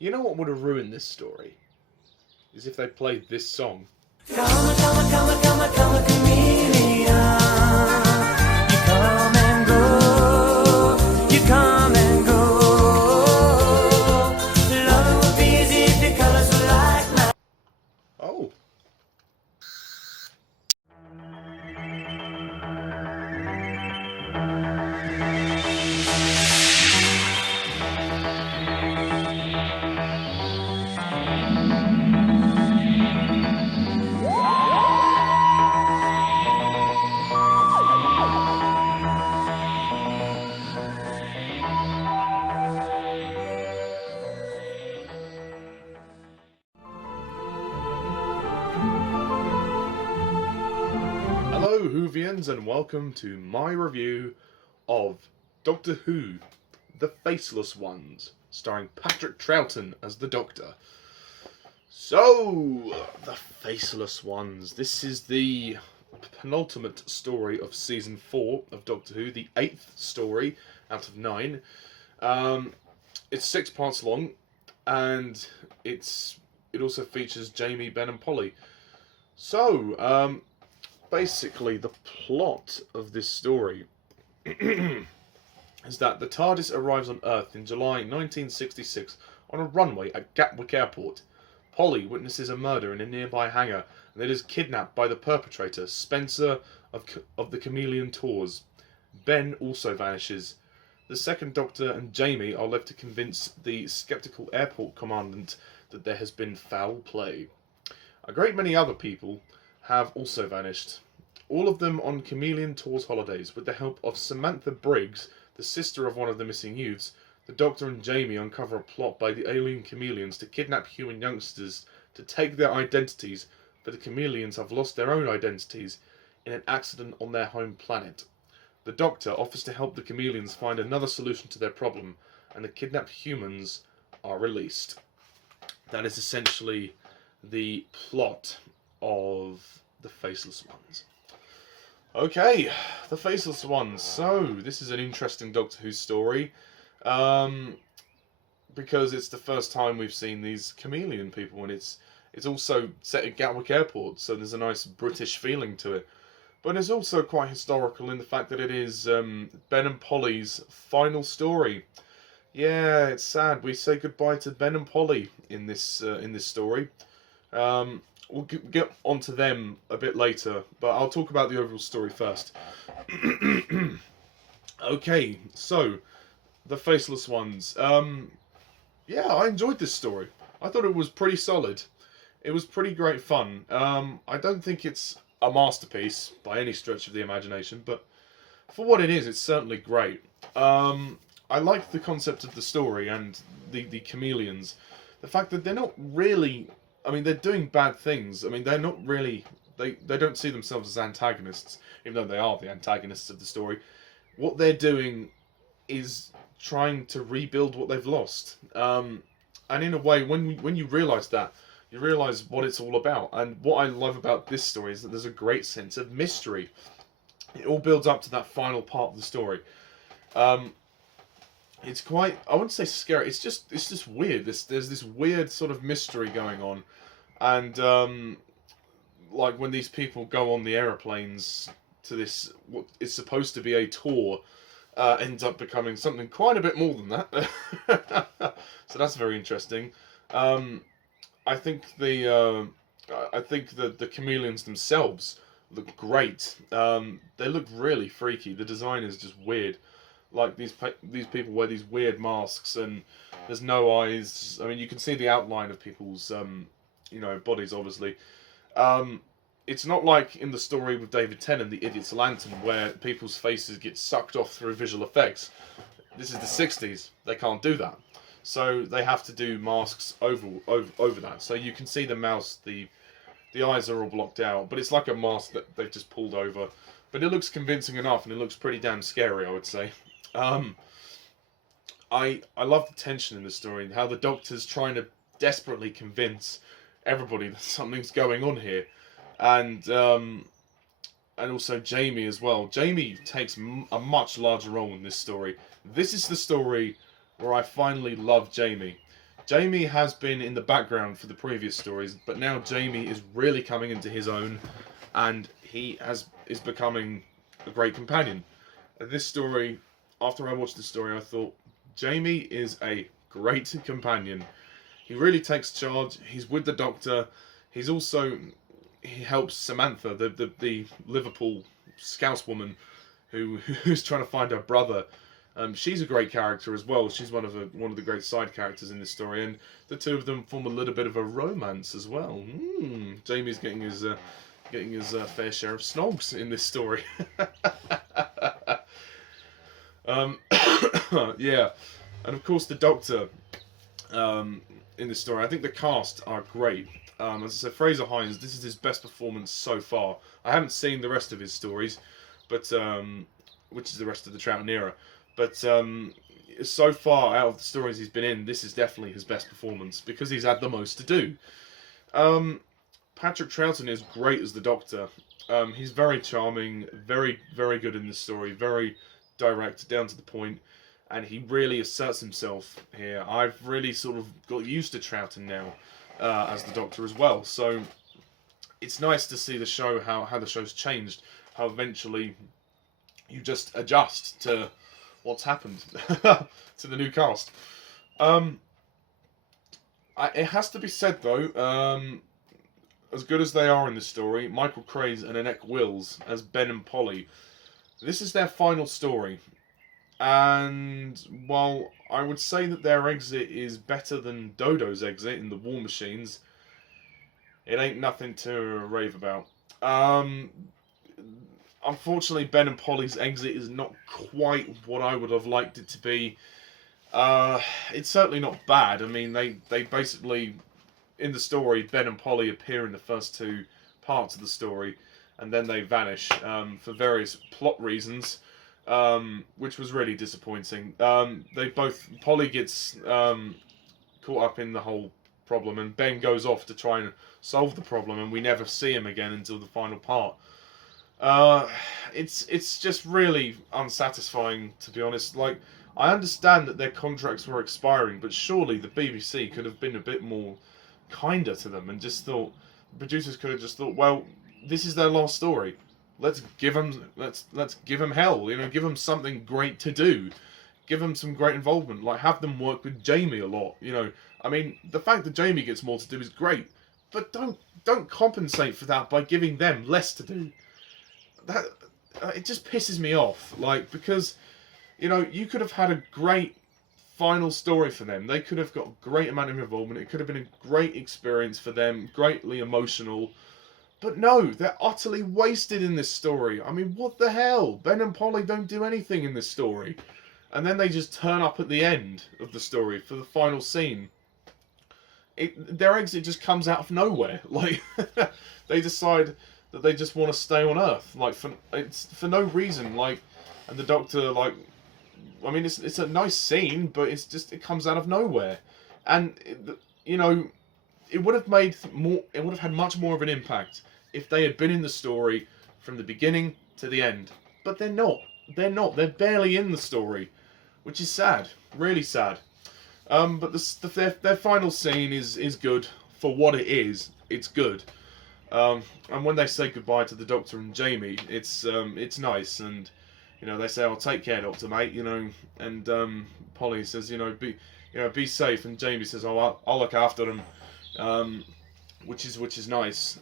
You know what would have ruined this story? Is if they played this song. Come, come, come, come, come, chameleon. You come and go. You come and go. Love would be easy if your colors were like mine. Oh. Hello, Whovians, and welcome to my review of Doctor Who, The Faceless Ones, starring Patrick Troughton as the Doctor. So, The Faceless Ones. This is the penultimate story of Season 4 of Doctor Who, the 8th story out of 9. It's 6 parts long, and it also features Jamie, Ben and Polly. So, basically, the plot of this story is that the TARDIS arrives on Earth in July 1966 on a runway at Gatwick Airport. Polly witnesses a murder in a nearby hangar and it is kidnapped by the perpetrator, Spencer of the Chameleon Tours. Ben also vanishes. The second Doctor and Jamie are left to convince the skeptical airport commandant that there has been foul play. A great many other people have also vanished, all of them on Chameleon Tours holidays. With the help of Samantha Briggs, the sister of one of the missing youths, the Doctor and Jamie uncover a plot by the alien chameleons to kidnap human youngsters to take their identities, for the chameleons have lost their own identities in an accident on their home planet. The Doctor offers to help the chameleons find another solution to their problem, and the kidnapped humans are released. That is essentially the plot of The Faceless Ones. Okay, The Faceless Ones. So, this is an interesting Doctor Who story, because it's the first time we've seen these chameleon people, and it's also set at Gatwick Airport, so there's a nice British feeling to it. But it's also quite historical in the fact that it is Ben and Polly's final story. Yeah, it's sad. We say goodbye to Ben and Polly in this story. We'll get onto them a bit later, but I'll talk about the overall story first. Okay, so The Faceless Ones. Yeah, I enjoyed this story. I thought it was pretty solid. It was pretty great fun. I don't think it's a masterpiece by any stretch of the imagination, but for what it is, it's certainly great. I like the concept of the story and the chameleons. The fact that they're not really... I mean, they're doing bad things. I mean, they're not really... They don't see themselves as antagonists, even though they are the antagonists of the story. What they're doing is trying to rebuild what they've lost. And in a way, when you realise that, you realise what it's all about. And what I love about this story is that there's a great sense of mystery. It all builds up to that final part of the story. It's quite... I wouldn't say scary. It's just weird. There's this weird sort of mystery going on. And, like, when these people go on the aeroplanes to this, what is supposed to be a tour, ends up becoming something quite a bit more than that. So that's very interesting. I think the chameleons themselves look great. They look really freaky. The design is just weird. Like, these people wear these weird masks, and there's no eyes. I mean, you can see the outline of people's bodies, obviously. It's not like in the story with David Tennant, The Idiot's Lantern, where people's faces get sucked off through visual effects. This is the 60s. They can't do that. So they have to do masks over that. So you can see the mouth, the eyes are all blocked out, but it's like a mask that they've just pulled over. But it looks convincing enough, and it looks pretty damn scary, I would say. I love the tension in the story, and how the Doctor's trying to desperately convince everybody that something's going on here, and also Jamie as well. Jamie takes a much larger role in this story. This is the story where I finally love Jamie. Jamie has been in the background for the previous stories, but now Jamie is really coming into his own, and is becoming a great companion. This story, after I watched this story, I thought Jamie is a great companion. He really takes charge. He's with the Doctor. He helps Samantha, the Liverpool Scouse woman, who's trying to find her brother. She's a great character as well. She's one of the great side characters in this story, and the two of them form a little bit of a romance as well. Jamie's getting his fair share of snogs in this story. Yeah, and of course the Doctor in this story. I think the cast are great. As I said, Fraser Hines, this is his best performance so far. I haven't seen the rest of his stories, but which is the rest of the Troughton era. But so far, out of the stories he's been in, this is definitely his best performance because he's had the most to do. Patrick Troughton is great as the Doctor. He's very charming, very, very good in this story, very direct, down to the point, and he really asserts himself here. I've really sort of got used to Troughton now as the Doctor as well, so it's nice to see the show, how the show's changed, how eventually you just adjust to what's happened to the new cast. It has to be said though, as good as they are in this story, Michael Craze and Anneke Wills as Ben and Polly, this is their final story. And while I would say that their exit is better than Dodo's exit in the War Machines, it ain't nothing to rave about. Unfortunately, Ben and Polly's exit is not quite what I would have liked it to be. It's certainly not bad. I mean, they basically, in the story, Ben and Polly appear in the first two parts of the story, and then they vanish for various plot reasons, which was really disappointing. Polly gets caught up in the whole problem, and Ben goes off to try and solve the problem, and we never see him again until the final part. It's just really unsatisfying, to be honest. Like, I understand that their contracts were expiring, but surely the BBC could have been a bit more kinder to them and just thought, the producers could have just thought, well, this is their last story. Let's give them hell, give them something great to do. Give them some great involvement, like have them work with Jamie a lot, I mean, the fact that Jamie gets more to do is great, but don't compensate for that by giving them less to do. That it just pisses me off, like, because you could have had a great final story for them. They could have got a great amount of involvement. It could have been a great experience for them, greatly emotional. But no, they're utterly wasted in this story. I mean, what the hell? Ben and Polly don't do anything in this story. And then they just turn up at the end of the story for the final scene. Their exit just comes out of nowhere. Like, they decide that they just want to stay on Earth. Like, it's for no reason. Like, and the Doctor, like, I mean, it's a nice scene, but it comes out of nowhere. And, it would have had much more of an impact if they had been in the story from the beginning to the end. But they're not. They're barely in the story, which is sad. Really sad. But their final scene is good for what it is. It's good. And when they say goodbye to the Doctor and Jamie, it's nice. And they say, "Oh, take care, Doctor, mate." And Polly says, be safe. And Jamie says, "Oh, I'll look after them." Which is nice.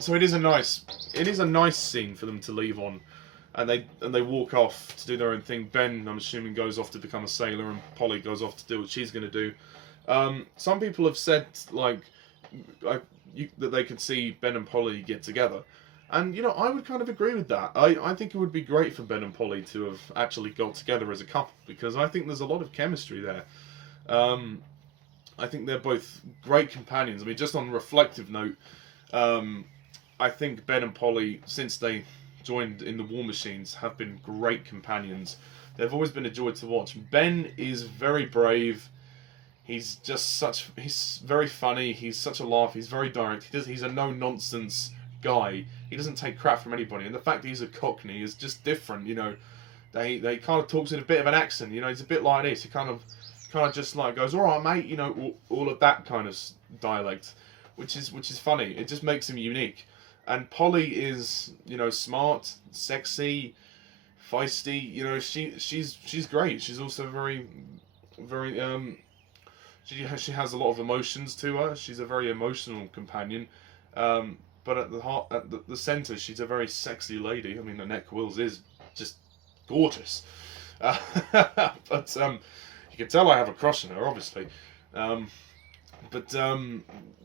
So it is a nice scene for them to leave on, and they walk off to do their own thing. Ben, I'm assuming, goes off to become a sailor, and Polly goes off to do what she's going to do. Some people have said that they could see Ben and Polly get together, and I would kind of agree with that. I think it would be great for Ben and Polly to have actually got together as a couple, because I think there's a lot of chemistry there. I think they're both great companions. I mean, just on a reflective note, I think Ben and Polly, since they joined in the War Machines, have been great companions. They've always been a joy to watch. Ben is very brave. He's very funny. He's such a laugh. He's very direct. He's a no-nonsense guy. He doesn't take crap from anybody. And the fact that he's a Cockney is just different, They kind of talks in a bit of an accent, He's a bit like this. He kind of kind of just like goes, "All right, mate," you know, all of that kind of dialect, which is funny. It just makes him unique. And Polly is, you know, smart, sexy, feisty. You know, she's great. She's also very she has a lot of emotions to her. She's a very emotional companion. But at the heart, at the center, she's a very sexy lady. I mean, Anneke Wills is just gorgeous. Uh, but you can tell I have a crush on her, obviously.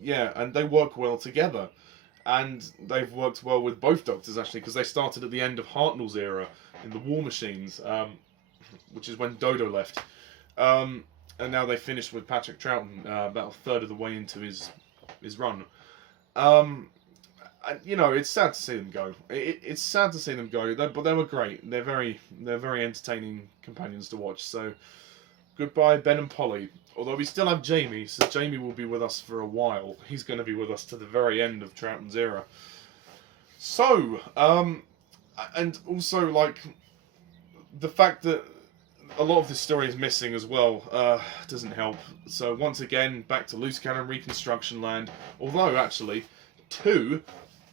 Yeah, and they work well together. And they've worked well with both Doctors, actually, because they started at the end of Hartnell's era in the War Machines, which is when Dodo left. And now they finished with Patrick Troughton about a third of the way into his run. And, you know, it's sad to see them go. It's sad to see them go, but they were great. They're very entertaining companions to watch. So, goodbye, Ben and Polly. Although we still have Jamie, so Jamie will be with us for a while. He's going to be with us to the very end of Troughton's era. So, and also, like, the fact that a lot of this story is missing as well doesn't help. So, once again, back to loose cannon reconstruction land. Although, actually, 2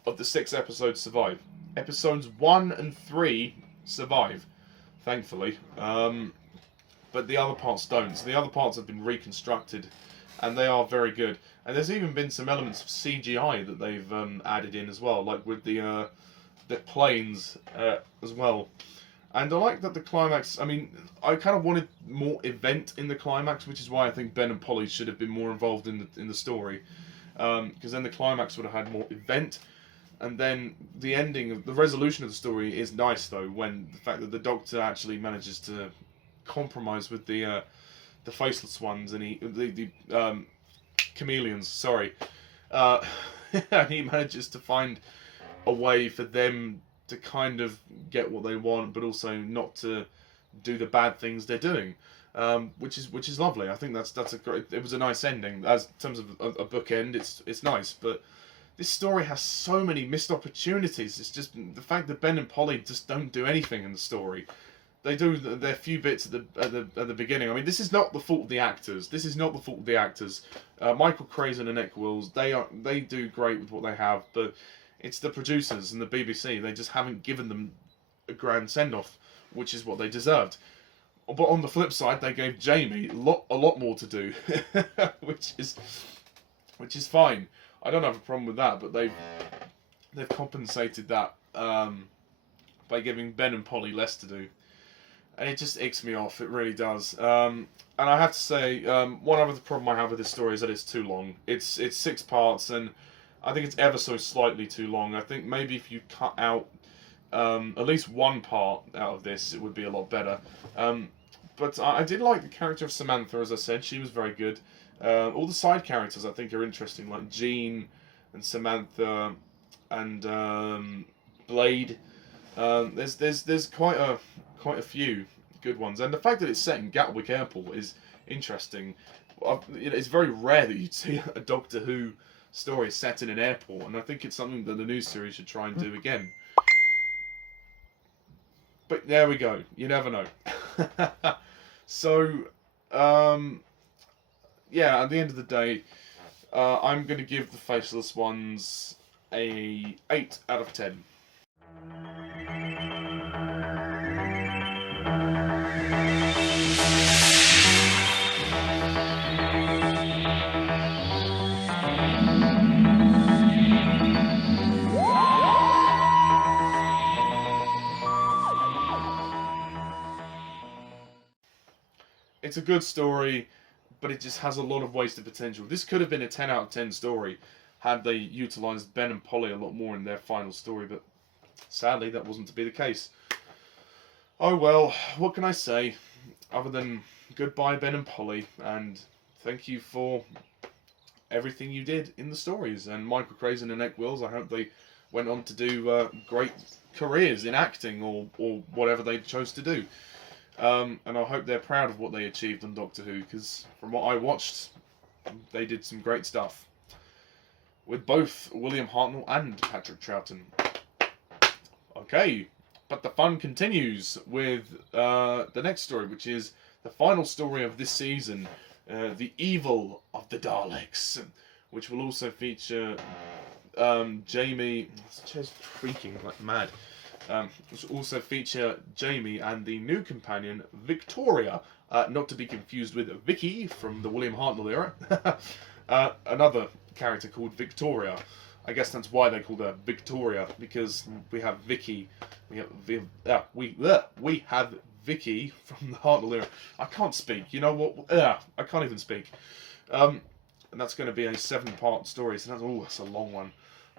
of the 6 episodes survive. Episodes 1 and 3 survive, thankfully. But the other parts don't. So the other parts have been reconstructed, and they are very good. And there's even been some elements of CGI that they've added in as well, like with the planes as well. And I like that the climax. I mean, I kind of wanted more event in the climax, which is why I think Ben and Polly should have been more involved in the story, because then the climax would have had more event. And then the ending of the resolution of the story is nice, though, when the fact that the Doctor actually manages to compromise with the faceless ones, and the chameleons. Sorry, and he manages to find a way for them to kind of get what they want, but also not to do the bad things they're doing, which is lovely. I think that's a great. It was a nice ending. As in terms of a bookend, it's nice, but this story has so many missed opportunities. It's just the fact that Ben and Polly just don't do anything in the story. They do their few bits at the beginning. I mean, this is not the fault of the actors. This is not the fault of the actors. Michael Craze and Anneke Wills, they do great with what they have, but it's the producers and the BBC. They just haven't given them a grand send-off, which is what they deserved. But on the flip side, they gave Jamie a lot more to do, which is fine. I don't have a problem with that, but they've compensated that by giving Ben and Polly less to do. And it just icks me off, it really does. And I have to say, one other problem I have with this story is that it's too long. It's 6 parts, and I think it's ever so slightly too long. I think maybe if you cut out at least one part out of this, it would be a lot better. But I did like the character of Samantha, as I said. She was very good. All the side characters I think are interesting, like Jean and Samantha and Blade. There's quite a few good ones, and the fact that it's set in Gatwick Airport is interesting. It's very rare that you'd see a Doctor Who story set in an airport, and I think it's something that the new series should try and do again. But there we go. You never know. So, yeah, at the end of the day, I'm going to give the Faceless ones a 8 out of 10. It's a good story, but it just has a lot of wasted potential. This could have been a 10 out of 10 story had they utilised Ben and Polly a lot more in their final story, but sadly that wasn't to be the case. Oh well, what can I say other than goodbye Ben and Polly, and thank you for everything you did in the stories. And Michael Craze and Anneke Wills, I hope they went on to do great careers in acting or whatever they chose to do. And I hope they're proud of what they achieved on Doctor Who, because from what I watched, they did some great stuff. With both William Hartnell and Patrick Troughton. Okay, but the fun continues with the next story, which is the final story of this season, The Evil of the Daleks, which will also feature Jamie. This chair's creaking like mad. Which will also feature Jamie and the new companion Victoria, not to be confused with Vicky from the William Hartnell era. Another character called Victoria. I guess that's why they called her Victoria, because we have Vicky. We have Vicky from the Hartnell era. I can't speak. You know what? I can't even speak. And that's going to be a 7-part story. So that's a long one.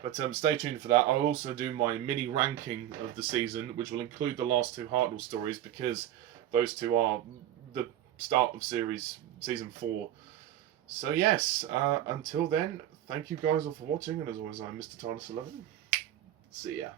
But stay tuned for that. I'll also do my mini ranking of the season, which will include the last 2 Hartnell stories, because those 2 are the start of season 4. So yes, until then, thank you guys all for watching, and as always, I'm Mr. TARDIS11. See ya.